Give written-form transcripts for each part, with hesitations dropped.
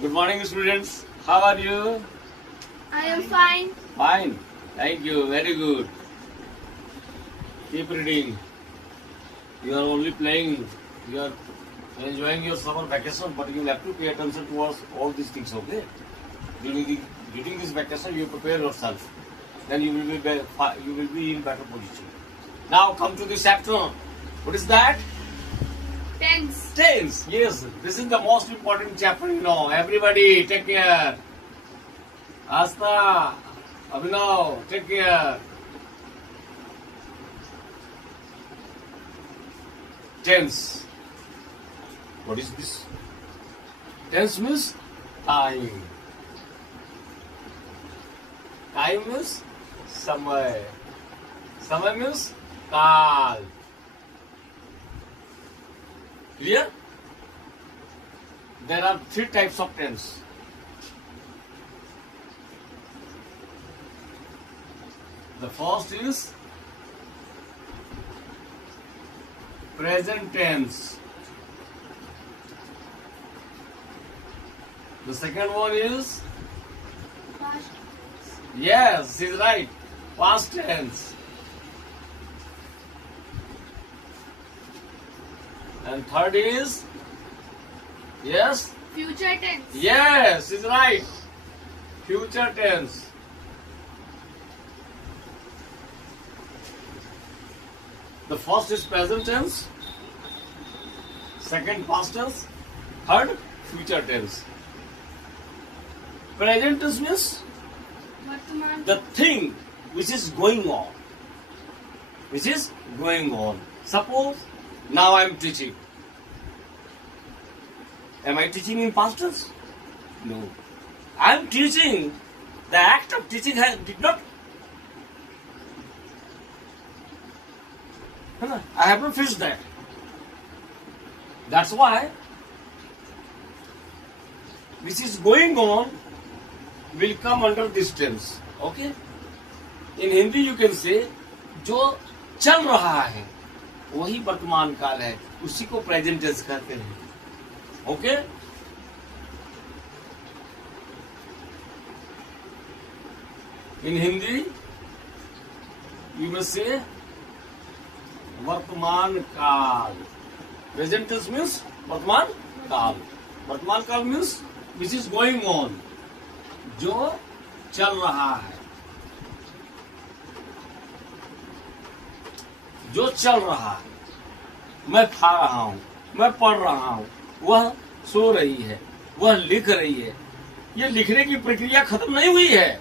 Good morning, students. How are you? I am fine. Fine. Thank you. Very good. Keep reading. You are only playing. You are enjoying your summer vacation, but you have to pay attention towards all these things, okay? During this vacation, you prepare yourself. Then you will be in better position. Now come to this chapter. What is that? Tense. Tense. Yes, this is the most important chapter. Everybody, take care. Asta, Abhinav, take care. Tense. What is this? Tense means time. Time means samay. Samay means kaal. Clear? There are three types of tense. The first is present tense. The second one is, Past. yes, he's right, past tense. And third is, yes, Future tense. yes, he's right, future tense. The first is present tense, second past tense, third future tense. Present tense means Vartaman. the thing which is going on. Which is going on. Suppose now I am teaching. Am I teaching in past tense? No. I am teaching. The act of teaching did not. I haven't finished that. That's why which is going on will come under this tense. Okay? In Hindi you can say जो चल रहा है वही वर्तमान काल है, उसी को प्रेजेंट टेंस कहते हैं. Okay? In Hindi you may say वर्तमान काल. Present tense means वर्तमान काल. वर्तमान काल means which is going on. जो चल रहा है. जो चल रहा है. मैं खा रहा हूं, मैं पढ़ रहा हूं, वह सो रही है, वह लिख रही है. ये लिखने की प्रक्रिया खत्म नहीं हुई है,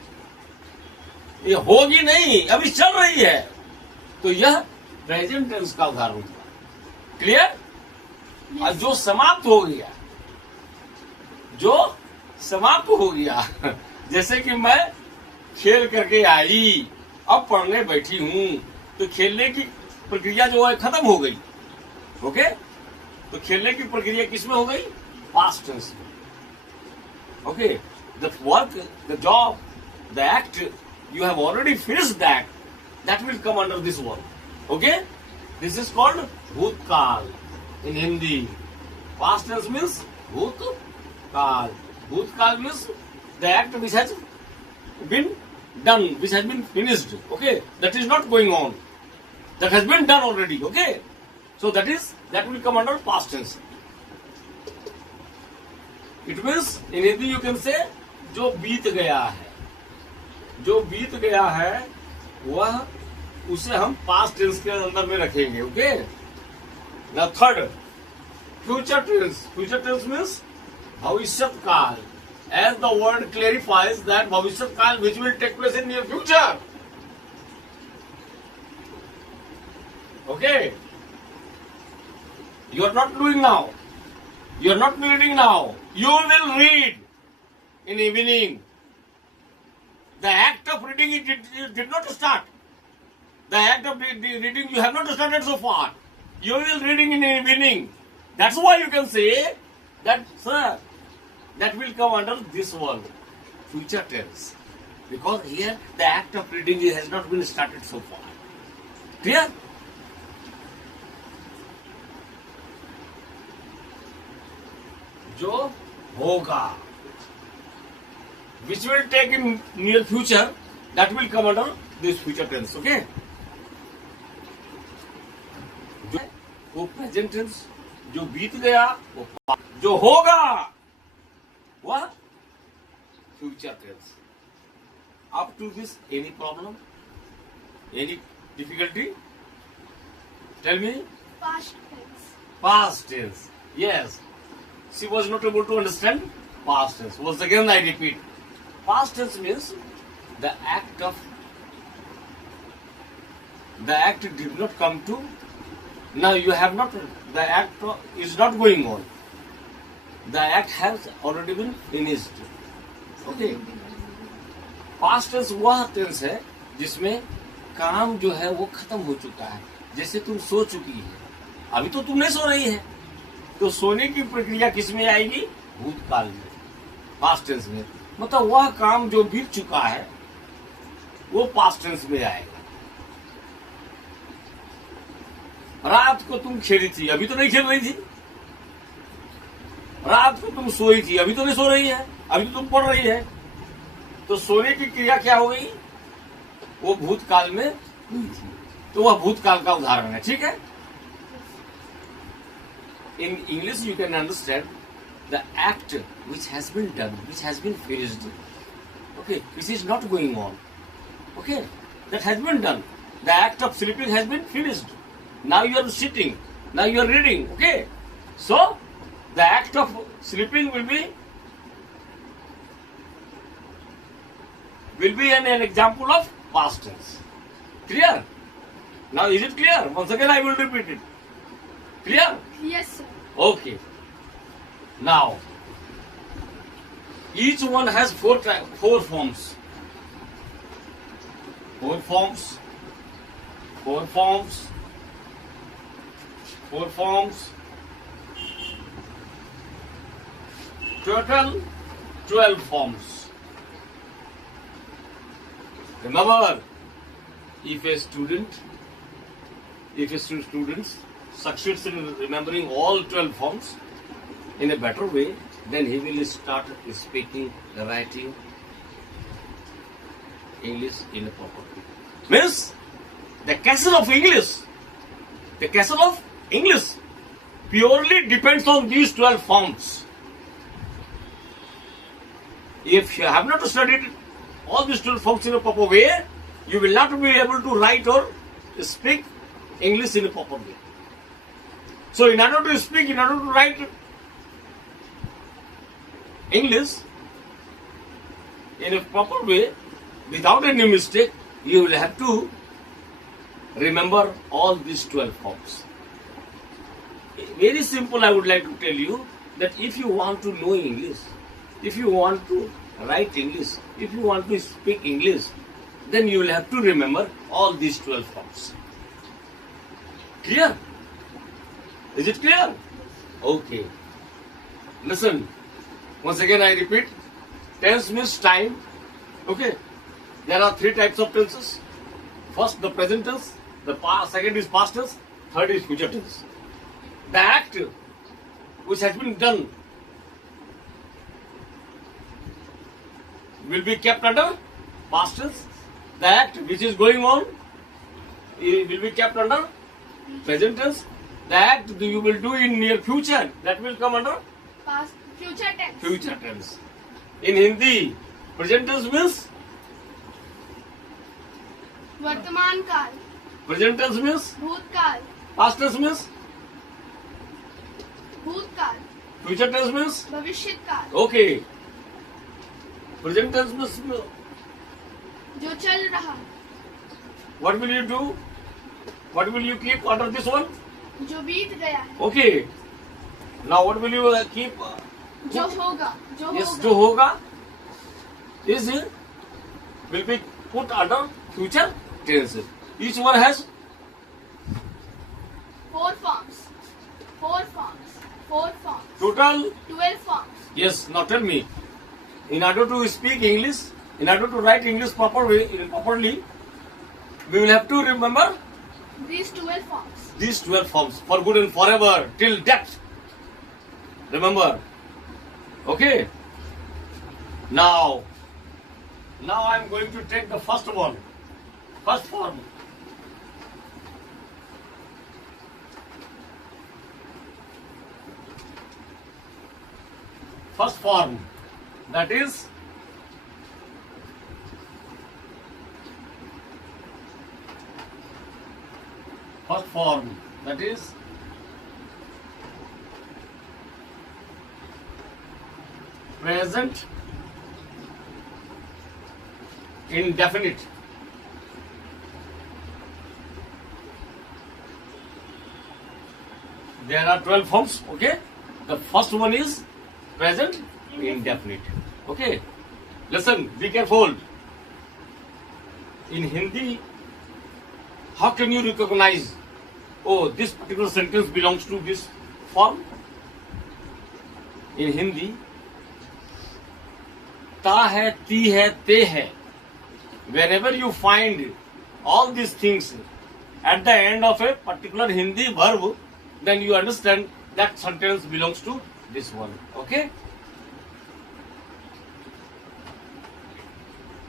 ये होगी नहीं, अभी चल रही है. तो यह प्रेजेंट टेंस का उदाहरण हुआ. क्लियर? और जो समाप्त हो गया, जो समाप्त हो गया, जैसे कि मैं खेल करके आई, अब पढ़ने बैठी हूं, तो खेलने की प्रक्रिया जो है खत्म हो गई. ओके? तो खेलने की प्रक्रिया किसमें हो गई? पास्ट टेंस में. Okay? The work, the job, the act, you have already finished that will come under this word. Okay? This is called bhutkaal in Hindi. Past tense means bhutkaal. Bhutkaal means the act which has been done, which has been finished. Okay? That is not going on. That has been done already. Okay? So that will come under past tense. It means in Hindi you can say जो बीत गया है. जो बीत गया है वह उसे हम पास्ट टेंस के अंदर में रखेंगे. Okay? The third future tense. Future tense means भविष्य काल. As the word clarifies that भविष्य काल which will take place in your future. Okay? You are not doing now, you are not reading now, you will read in evening. The act of reading it did not start. The act of reading you have not started so far. You will reading in evening. That's why you can say that, sir, that will come under this word, future tense. Because here the act of reading has not been started so far. Clear? जो होगा. which will take in near future, that will come under this future tense. Okay? वो present tense, जो बीत गया वो जो होगा वह future tense. Up to this any problem, any difficulty? Tell me. Past tense. Past tense. Yes. She was not able to understand past tense. Once again I repeat. Past tense means the act did not come to. Now you have not, the act is not going on. The act has already been finished. Okay. Past tense वह tense है जिसमें काम जो है वो खत्म हो चुका है. जैसे तुम सो चुकी है, अभी तो तुम नहीं सो रही है, तो सोने की प्रक्रिया किस में आएगी? भूतकाल में, पास्ट टेंस में. मतलब वह काम जो बीत चुका है वो पास्ट टेंस में आएगा. रात को तुम खेली थी, अभी तो नहीं खेल रही थी. रात को तुम सोई थी, अभी तो नहीं सो रही है, अभी तो तुम पढ़ रही है. तो सोने की क्रिया क्या हो गई? वो भूतकाल में हुई थी. तो वह भूतकाल का उदाहरण है. ठीक है. In English you can understand the act which has been done, which has been finished. Okay, this is not going on. Okay, that has been done. The act of sleeping has been finished. Now you are sitting. Now you are reading. Okay, so the act of sleeping will be an example of past tense. Clear? Now is it clear? Once again I will repeat it. Clear? Yes, sir. Okay. Now, each one has four forms. Four forms. Total 12 forms. Remember, if a student succeeds in remembering all 12 forms in a better way, then he will start speaking, writing English in a proper way. Means the castle of English purely depends on these 12 forms. If you have not studied all these 12 forms in a proper way, you will not be able to write or speak English in a proper way. So in order to speak, in order to write English in a proper way, without any mistake, you will have to remember all these 12 forms. Very simple, I would like to tell you that if you want to know English, if you want to write English, if you want to speak English, then you will have to remember all these 12 forms. Clear? Is it clear? Okay. Listen. Once again I repeat. Tense means time. Okay. There are three types of tenses. First, the present tense. Second is past tense. Third is future tense. The act which has been done will be kept under past tense. The act which is going on will be kept under present tense. The act you will do in near future, that will come under Past, future tense. future tense. In Hindi, present tense means वर्तमान काल. present tense means भूतकाल. past tense means भूतकाल. future tense means भविष्यत काल. okay. Present tense means जो चल रहा. what will you do? What will you keep under this one? जो बीत गया है. Okay. Now what will you keep? जो होगा. जो Yes, होगा. जो होगा is will be put under future tense. Each one has Four forms. total. 12 forms. Yes. Now tell me. In order to speak English, in order to write English properly, we will have to remember These 12 forms. these 12 forms for good and forever till death. Remember. Okay. Now Now I am going to take the first one. First form. First form. That is first form. That is present indefinite. There are 12 forms, okay? The first one is present indefinite. Okay? Listen, be careful. In Hindi, how can you recognize, oh, this particular sentence belongs to this form? In Hindi, ta hai, ti hai, te hai. Whenever you find all these things at the end of a particular Hindi verb, then you understand that sentence belongs to this one. Okay?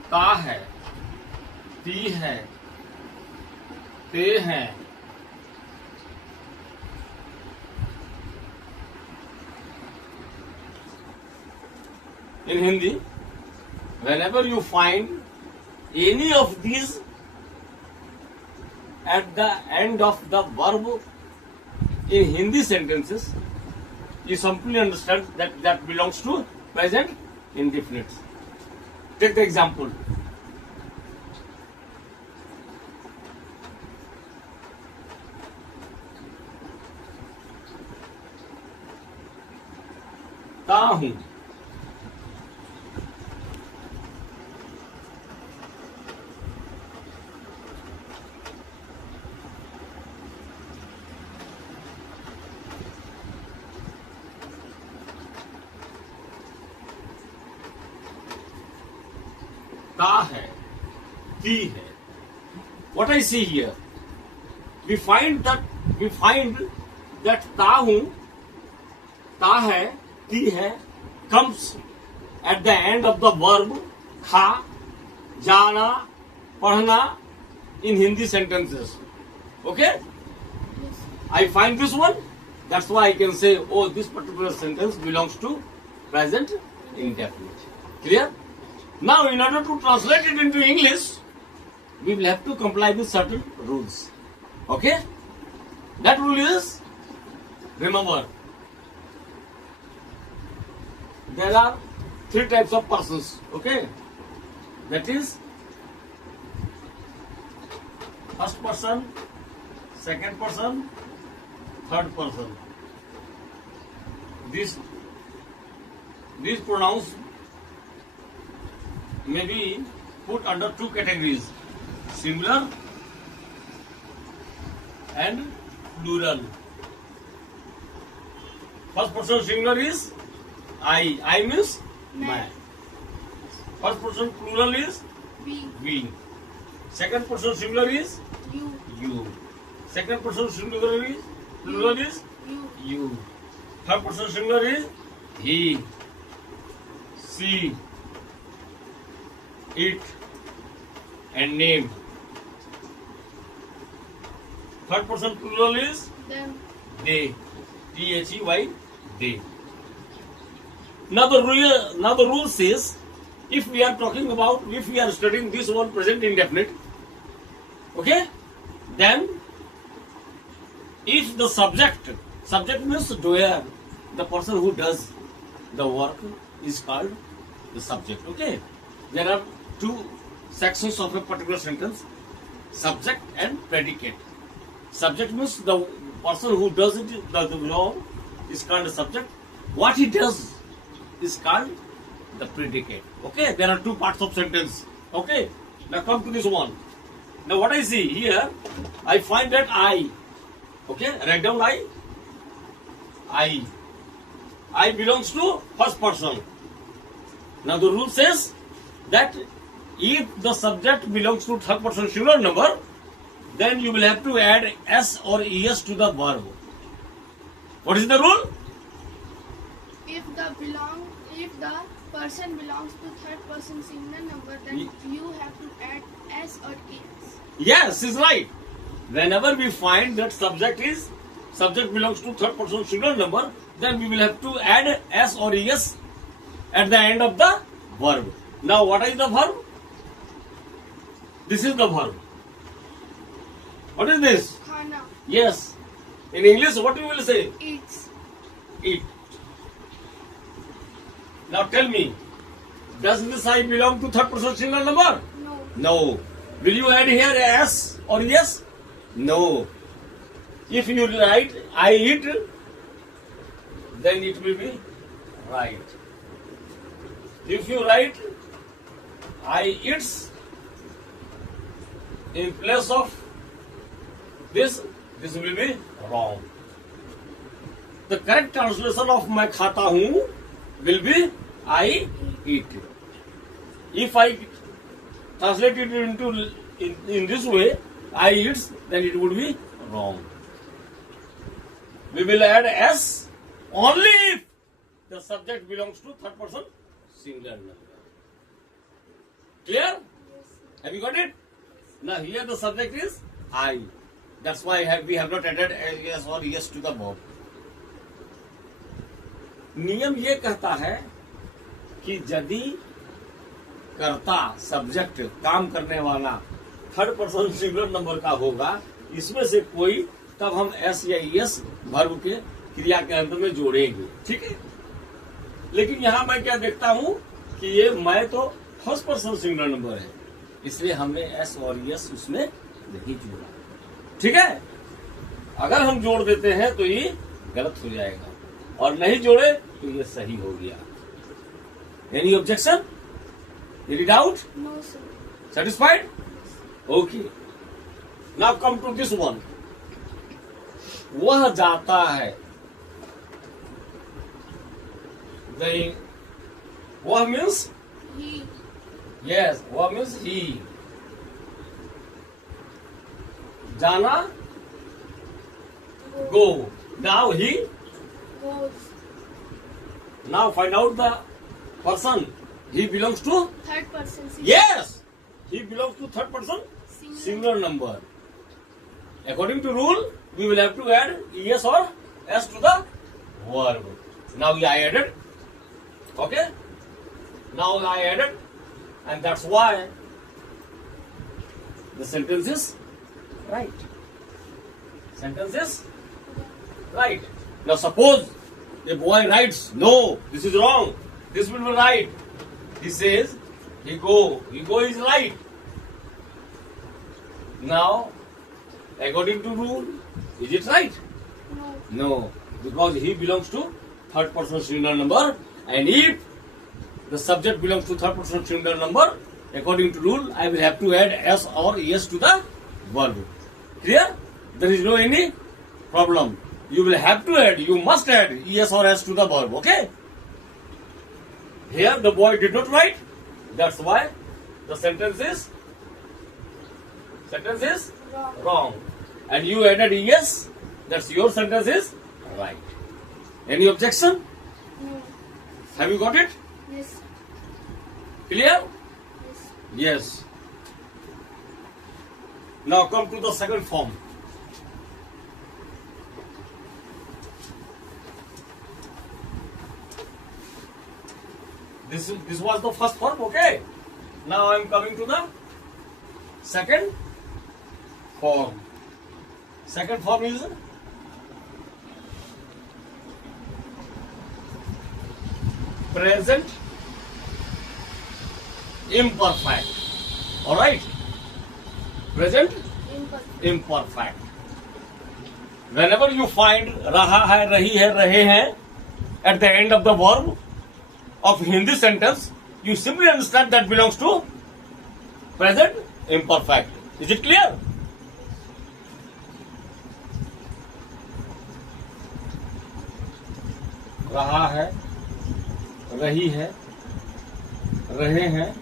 ता है, ती है, ते हैं. In Hindi, whenever you find any of these at the end of the verb in Hindi sentences, you simply understand that that belongs to present indefinite. Take the example. ता हूं. ता है, ती है. What I see here, we find that ता हूं, ता है, ती है comes at the end of the verb खा, जाना, पढ़ना in Hindi sentences. Okay? Yes. I find this one. That's why I can say, oh, this particular sentence belongs to present indefinite. Clear? Now, in order to translate it into English, we will have to comply with certain rules. Okay? That rule is, remember, there are 3 types of persons. Okay? That is, first person, second person, third person. These pronouns may be put under 2 categories: singular and plural. First person singular is I. I means मैं. First person plural is We. we. Second person singular is You. you. Second person singular is plural is You. you. Third person singular is he, she, it, and name. Third person plural is Them. they, They, they. Now the rule says, if we are studying this one present indefinite, okay, then if the subject means doer, the person who does the work is called the subject. Okay, there are 2 sections of a particular sentence: subject and predicate. Subject means the person who does it, the job, is called the subject. What he does is called the predicate. Okay, there are 2 parts of sentence. Okay, now come to this one. Now what I see here, I find that I. Okay, write down I. I belongs to first person. Now the rule says that if the subject belongs to third person singular number, then you will have to add s or es to the verb. What is the rule? If the person belongs to third person singular number, then you have to add s or es. Yes, is right. Whenever we find that subject belongs to third person singular number, then we will have to add s or es at the end of the verb. Now, what is the verb? This is the verb. What is this? Khana, Yes. In English, what you will say? eats. Eat. Now tell me, does this I belong to third person singular number? No. No. Will you add here s or yes? No. If you write I eat, then it will be right. If you write I eats in place of this will be wrong. The correct translation of मैं खाता हूँ will be I eat. If I translate it into in this way, I eats, then it would be wrong. We will add s only if the subject belongs to third person singular number. Clear? Have you got it? Now here the subject is I. That's why we have not added s or yes to the verb. नियम ये कहता है कि यदि कर्ता subject काम करने वाला थर्ड पर्सन सिंगुलर नंबर का होगा, इसमें से कोई, तब हम एस या एस वर्ब के क्रिया के अंत में जोड़ेंगे. ठीक है. लेकिन यहाँ मैं क्या देखता हूँ कि ये मैं तो फर्स्ट पर्सन सिंगुलर नंबर है, इसलिए हमने एस और एस उसमें नहीं जोड़ा. ठीक है. अगर हम जोड़ देते हैं तो ये गलत हो जाएगा, और नहीं जोड़े तो ये सही हो गया. Any objection? Any doubt? No, sir. Satisfied? Okay. Now come to this one. वह जाता है. The वह means He yes. वह means he. जाना go. Now he. goes. Now find out the person. He belongs to. Third person singular. Yes. He belongs to third person Singular. singular number. According to rule, we will have to add es or s to the verb. Now I added. Okay. Now I added, and that's why the sentence is right. Sentence is right. Now suppose a boy writes, no, this is wrong. This will be right. He says, he go. He go is right. Now, according to rule, is it right? No. No, because he belongs to third person singular number, and if the subject belongs to third person singular number, according to rule, I will have to add s or es to the verb. Clear? There is no any problem. You will have to add, you must add es or s to the verb, okay? Here the boy did not write, that's why the sentence is Wrong. wrong. And you added yes, that's your sentence is right. Any objection? No. Have you got it? Yes. Clear? Yes. Yes. Now come to the second form. This was the first form, okay? Now I am coming to the second form. Second form is present imperfect. Alright? Present Imperfect. imperfect. Whenever you find रहा है, रही है, रहे हैं at the end of the verb of Hindi sentence, you simply understand that belongs to present imperfect. Is it clear? रहा है, रही है, रहे हैं,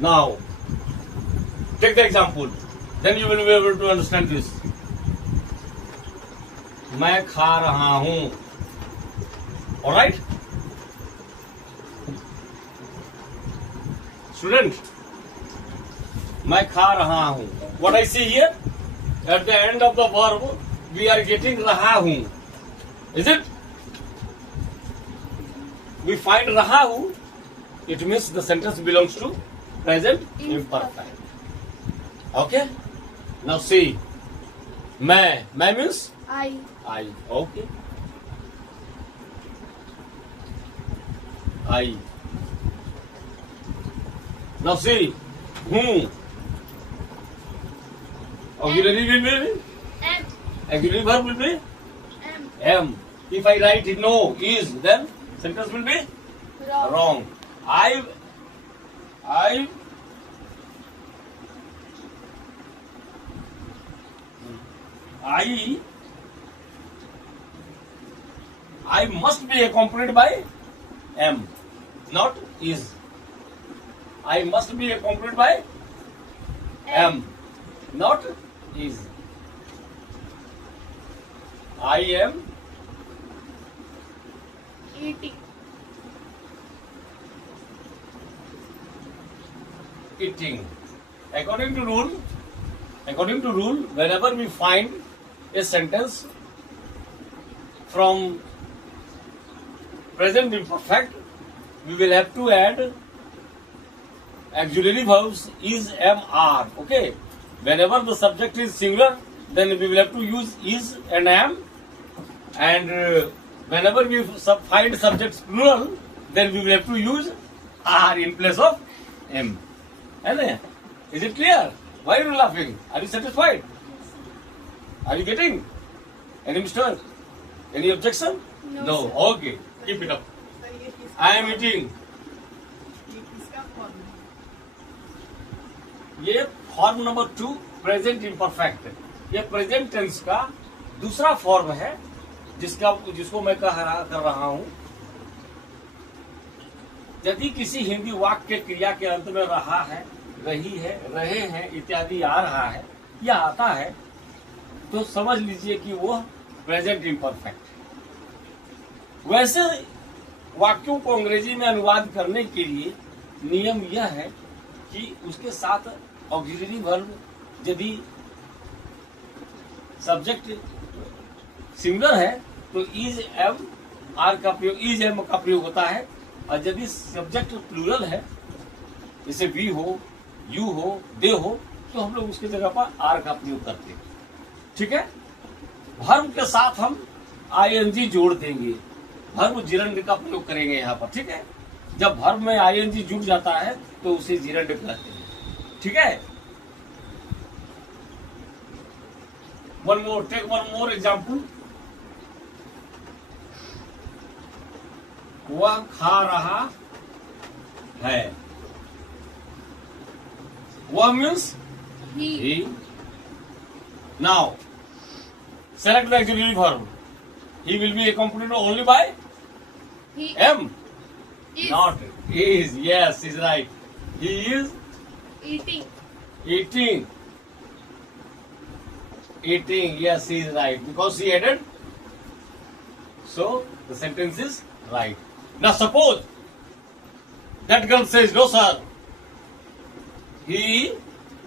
now take the example, then you will be able to understand this. मैं खा रहा हूं. Alright? Student, मैं खा रहा हूं. What I see here? At the end of the verb, we are getting रहा हूं. Is it? We find रहा हूं. It means the sentence belongs to present imperfect. Okay? Now see. मैं means I. I. Okay. I. Now see. Whom? Auxiliary will be? Am. Auxiliary verb will be? Am. Am. If I write no, is, then sentence will be Wrong. wrong. I must be accompanied by am, not is. I must be accompanied by am, not is. I am Eating. eating. According to rule, whenever we find a sentence from present imperfect, we will have to add auxiliary verbs is, am, are. Okay. Whenever the subject is singular, then we will have to use is and am. And whenever we find subjects plural, then we will have to use are in place of am. Is it clear? Why are you laughing? Are you satisfied? Are you getting? Any mistake? Any objection? No, sir. Okay. Keep it up. I am eating. ये form number 2 present imperfect. ये present tense का दूसरा form है जिसको मैं कर रहा हूं. यदि किसी हिंदी वाक्य के क्रिया के अंत में रहा है, रही है, रहे हैं इत्यादि आ रहा है या आता है, तो समझ लीजिए कि वो प्रेजेंट इम्परफेक्ट. वैसे वाक्यों को अंग्रेजी में अनुवाद करने के लिए नियम यह है कि उसके साथ ऑक्सिलरी वर्ब, यदि सब्जेक्ट सिंगुलर है तो इज एम आर का प्रयोग, इज एम का प्रयोग होता है. और यदि सब्जेक्ट प्लूरल है, जैसे वी हो, यू हो, दे हो, तो हम लोग उसकी जगह पर आर का प्रयोग करते हैं. ठीक है. वर्ब के साथ हम आईएनजी जोड़ देंगे. वर्ब जिरंड का प्रयोग करेंगे यहाँ पर. ठीक है. जब वर्ब में आईएनजी जुड़ जाता है तो उसे जिरंड कहते हैं. ठीक है. Take one more example. वह खा रहा है. वह means He. Now select the auxiliary verb. He will be accompanied only by He am, is not is. Yes, is right. He is eating. eating. Eating. Yes, he is right because he added. So the sentence is right. Now suppose that girl says, "No, sir. He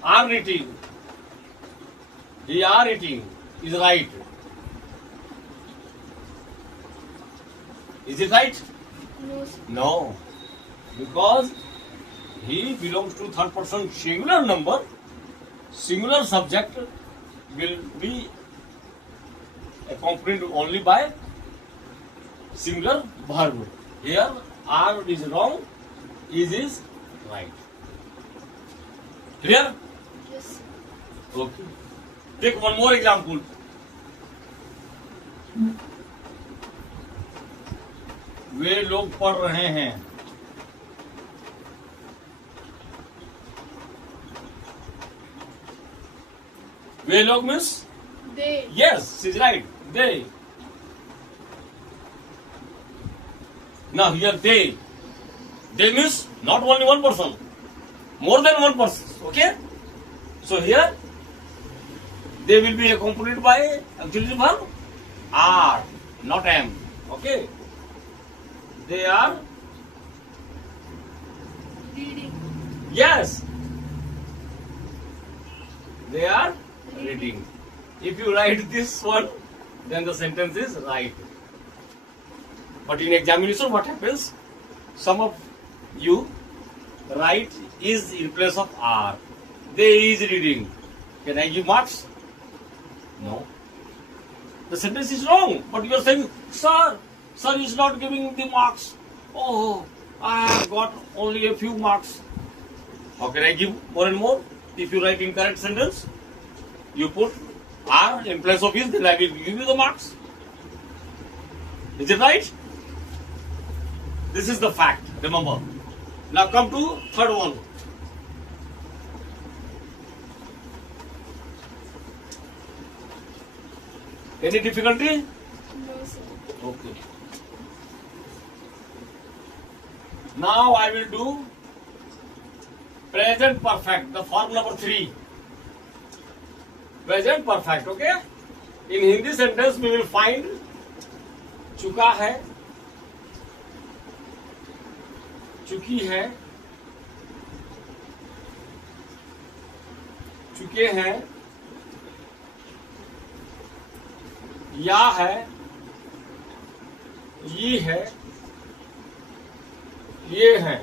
are eating. He are eating." Is right. Is it right? No, sir. No, because he belongs to third person singular number. Singular subject will be accompanied only by singular verb. Here are is wrong, is right. Clear? Yes. Okay. Take one more example. वे लोग पढ़ रहे हैं. वे लोग means They. yes, she's right. They. Now here they means not only one person, more than one person. Okay. So here they will be accompanied by auxiliary verb R, not M. Okay? They are, reading. yes, they are reading. If you write this one, then the sentence is right. But in examination, what happens? Some of you write is in place of R. They is reading. Can I give marks? No. The sentence is wrong. But you are saying, sir is not giving the marks. Oh, I have got only a few marks. How can I give more and more? If you write incorrect sentence, you put R in place of is, then I will give you the marks. Is it right? This is the fact, remember. Now come to third one. Any difficulty? No, sir. Okay. Now I will do present perfect, the form number 3. Present perfect, okay? In Hindi sentence we will find चुका है, चुकी है, चुके हैं, या है, ये है, ये है.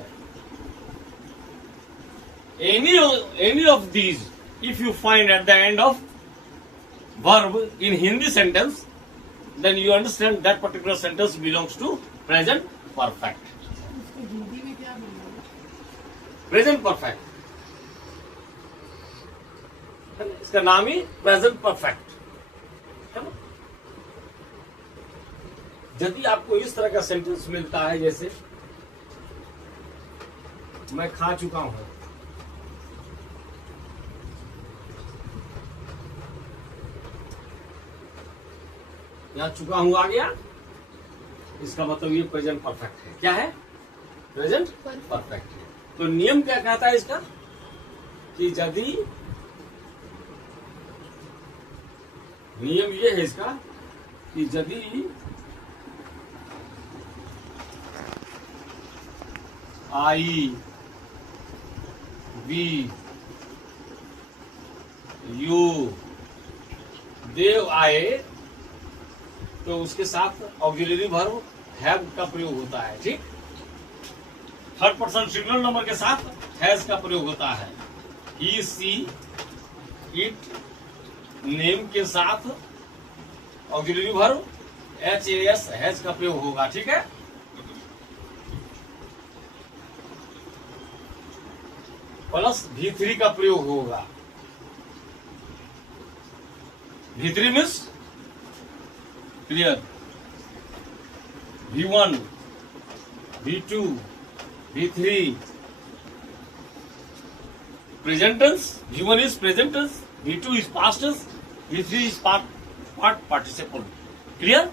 Any of these, if you find at the end of verb in Hindi sentence, then you understand that particular sentence belongs to present perfect. Present perfect. इसका नाम ही प्रेजेंट परफेक्ट है ना. यदि आपको इस तरह का सेंटेंस मिलता है जैसे मैं खा चुका हूं, यहां चुका हूं आ गया, इसका मतलब ये प्रेजेंट परफेक्ट है. क्या है? प्रेजेंट परफेक्ट है. तो नियम क्या कहता है इसका कि यदि नियम ये है इसका कि यदि आई वी यू देव आए तो उसके साथ ऑक्सिलरी वर्ब हैव का प्रयोग होता है. ठीक. थर्ड पर्सन सिंगुलर नंबर के साथ हैज का प्रयोग होता है. ही सी इट नेम के साथ ऑक्सिलरी वर्ब HAS हैज का प्रयोग होगा. ठीक है. प्लस V3 का प्रयोग होगा. V3 means clear. V1, V2, V3 present tense. V1 is present tense, V2 is past tense, V3 is part participle. Clear?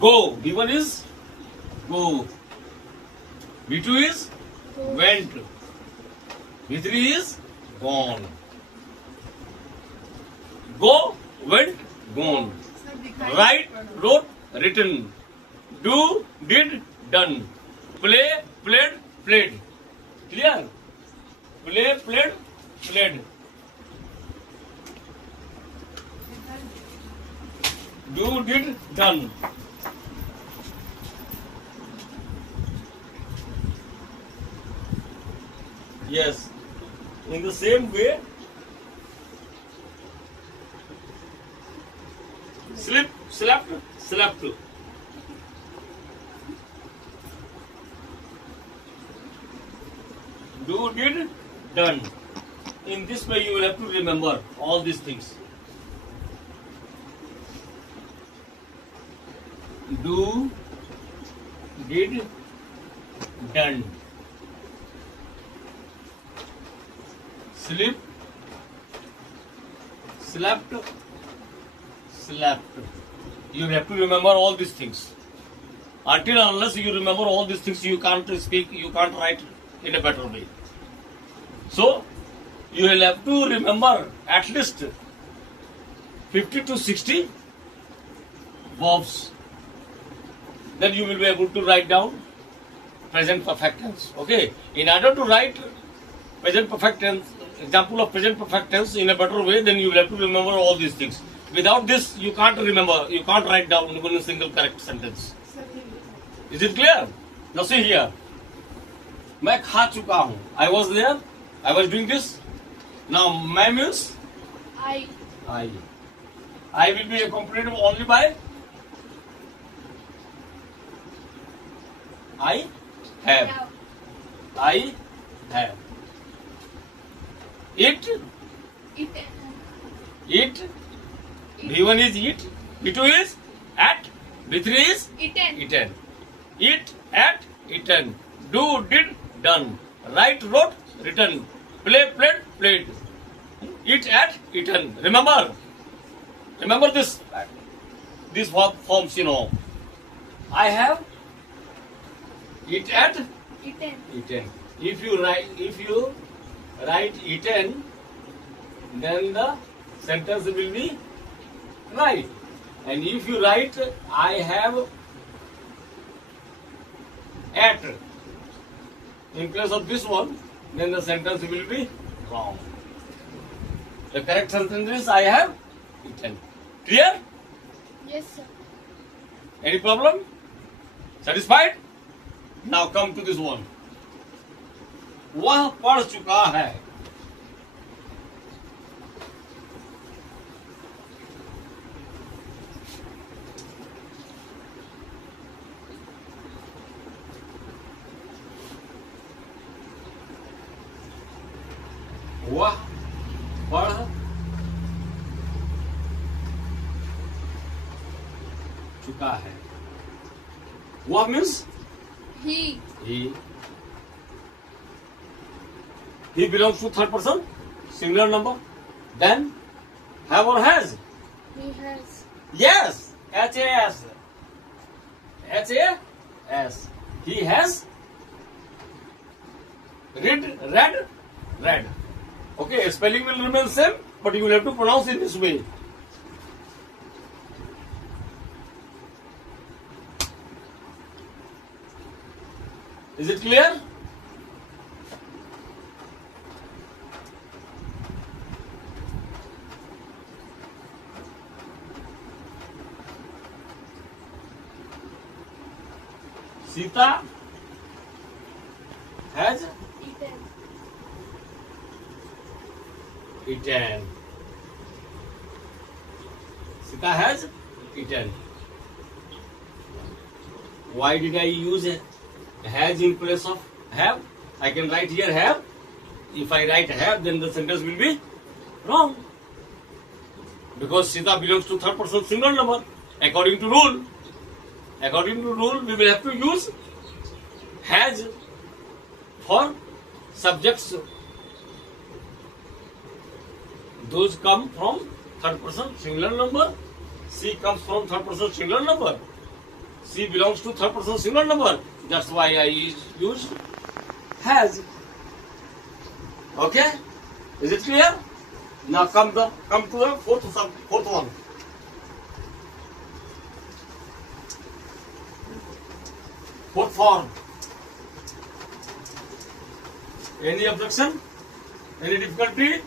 Go. V1 is go. V2 is went. V3 is gone. Go, went, gone. Write, wrote, written. Do, did, done. Play, played, played. Clear? Play, played, played. Do, did, done. Yes. In the same way, slip, slept, slept. Do, did, done. In this way, you will have to remember all these things. Do, did, done. Sleep, slept, slept. You have to remember all these things. Until unless you remember all these things, you can't speak, you can't write in a better way. So, you will have to remember at least 50 to 60 verbs, then you will be able to write down present perfect tense. Okay, in order to write present perfect tense, example of present perfect tense in a better way, then you will have to remember all these things. Without this, you can't remember, you can't write down even a single correct sentence. Is it clear? Now see here. मैं खा चुका हूँ. I was there. I was doing this. Now मैं means I. I will be accompanied only by I have. Now. I have. It. It. V1 is eat. V2 is at. V3 is Eaten. eaten. Eat, at, eaten. Do, did, done. Write, wrote, written. Play, played, played. Eat, at, eaten. Remember this. These forms, you know. I have. Eat, at, Eaten. eaten. If you write eaten, then the sentence will be right. And if you write I have at in place of this one, then the sentence will be wrong. The correct sentence is I have eaten. Clear? Yes, sir. Any problem? Satisfied? Now come to this one. वह पढ़ चुका है. वह पढ़ चुका है. वह means He. He belongs to third person, singular number. Then have or has? He has. Yes, H-A-S. H-A-S. He has read. Okay, spelling will remain same, but you will have to pronounce it this way. Is it clear? Sita has Eaten. eaten. Sita has eaten. Why did I use has in place of have? I can write here have. If I write have, then the sentence will be wrong. Because Sita belongs to third person singular number. According to rule, we will have to use has for subjects. Those come from third person singular number. C comes from third person singular number. C belongs to third person singular number. That's why I used has. Okay? Is it clear? Now come to the fourth one. Fourth form. Any objection? Any difficulty?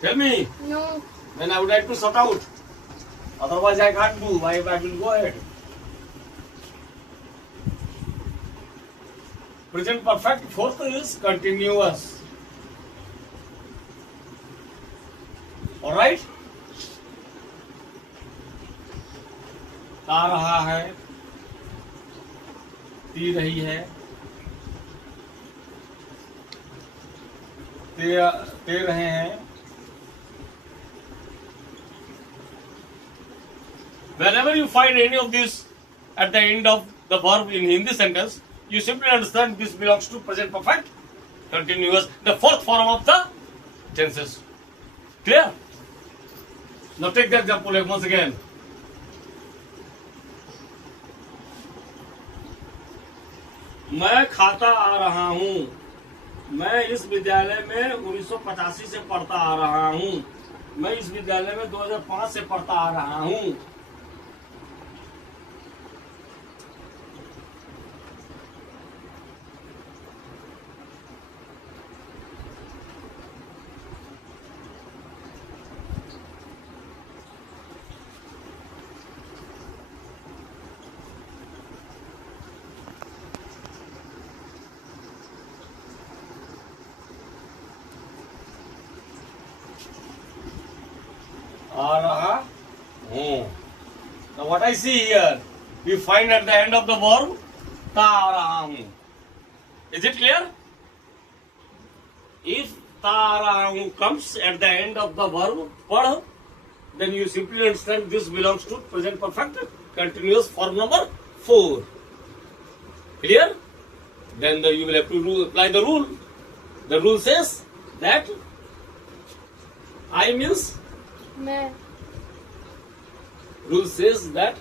Tell me. No. Then I would like to sort out. Otherwise I can't do. I will go ahead. Present perfect fourth is continuous. Alright? आ रहा है, P रही है, ते रहे हैं. Whenever you find any of these at the end of the verb in Hindi sentence, you simply understand this belongs to present perfect continuous, the fourth form of the tenses. Clear? Now take the example once again. मैं खाता आ रहा हूँ. मैं इस विद्यालय में 1985 से पढ़ता आ रहा हूँ. मैं इस विद्यालय में 2005 से पढ़ता आ रहा हूँ. Now what I see here, we find at the end of the verb ta raha hu. Is it clear? If ta raha hu comes at the end of the verb pad, then you simply understand this belongs to present perfect continuous form number 4. Clear? Then you will have to apply the rule. The rule says that I means, मैं, rule says that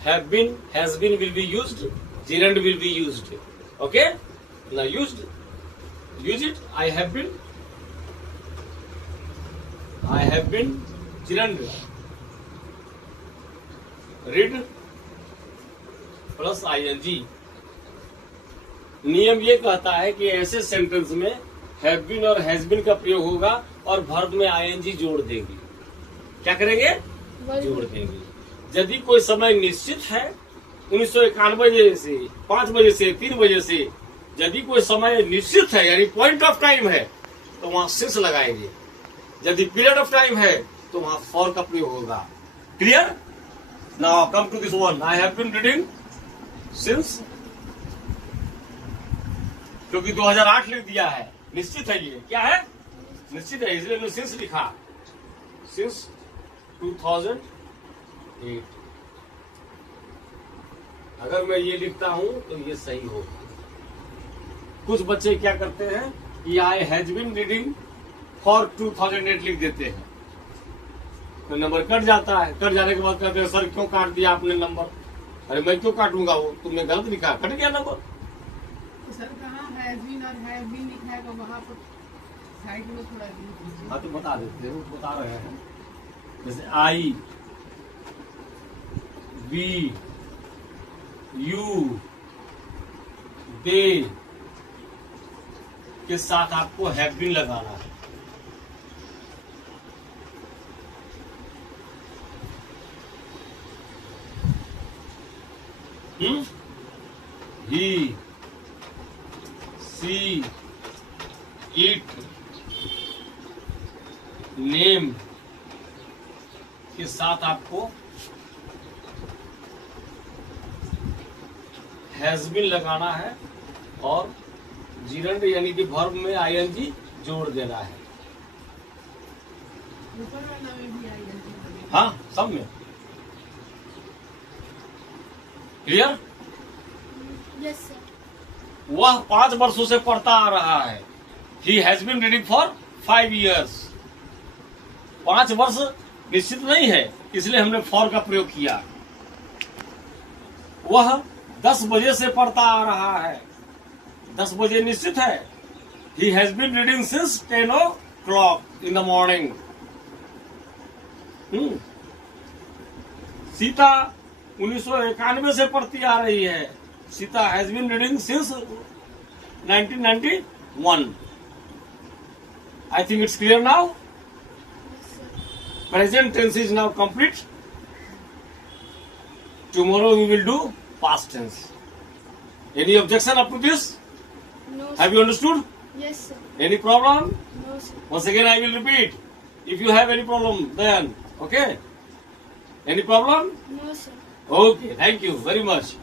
have been, has been will be used, gerund will be used. Okay? Now use it. I have been gerund. Read plus ing. नियम ये कहता है कि ऐसे sentence में have been और has been का प्रयोग होगा और वर्ब में ing जोड़ देंगे. क्या करेंगे? जोड़ देंगे. यदि कोई समय निश्चित है 1991 से 5 बजे से 3 बजे से, यदि कोई समय निश्चित है यानी पॉइंट ऑफ टाइम है तो वहां सिंस लगाएंगे. यदि पीरियड ऑफ टाइम है तो वहां फॉर का प्रयोग होगा. Clear? Now come to this one. I have been reading since, क्योंकि 2008 लिख दिया है, निश्चित है. ये क्या है? निश्चित है, इसलिए सिंस लिखा. सिंस 2008. अगर मैं ये लिखता हूं तो ये सही होगा. कुछ बच्चे क्या करते हैं कि I has been reading for 2008 लिख देते हैं, तो नंबर कट जाता है. कट जाने के बाद कहते हैं सर क्यों काट दिया आपने नंबर? अरे मैं क्यों काटूंगा, वो तुमने गलत लिखा, कट गया नंबर. सर कहाँ हैज बीन और हैव बीन लिखा है तो वहाँ पर साइड में थोड़ा लीजिए. हाँ तो बता देते हैं, वो बता रहे हैं. जैसे आई, वी, यू, दे के साथ आपको हैव बीन लगाना है. ही, सी, इट, नेम के साथ आपको हैज बीन लगाना है और जीरंड यानी कि वर्ब में आईएनजी जोड़ देना है. ऊपर वाला में भी आई. हाँ, सब में. क्लियर? yes sir. वह 5 वर्षों से पढ़ता आ रहा है. He has been reading for 5 years. 5 वर्ष निश्चित नहीं है, इसलिए हमने फॉर का प्रयोग किया. वह 10 बजे से पढ़ता आ रहा है. 10 बजे निश्चित है. He has been reading since 10 o'clock in the morning. Sita 1991 से पढ़ती आ रही है. Sita has been reading since 1991. I think it's clear now. Yes sir. Present tense is now complete. Tomorrow we will do past tense. Any objection up to this? No sir. Have you understood? yes sir. Any problem? No sir. Once again I will repeat. If you have any problem, then okay. Any problem? No sir. Okay. Thank you very much.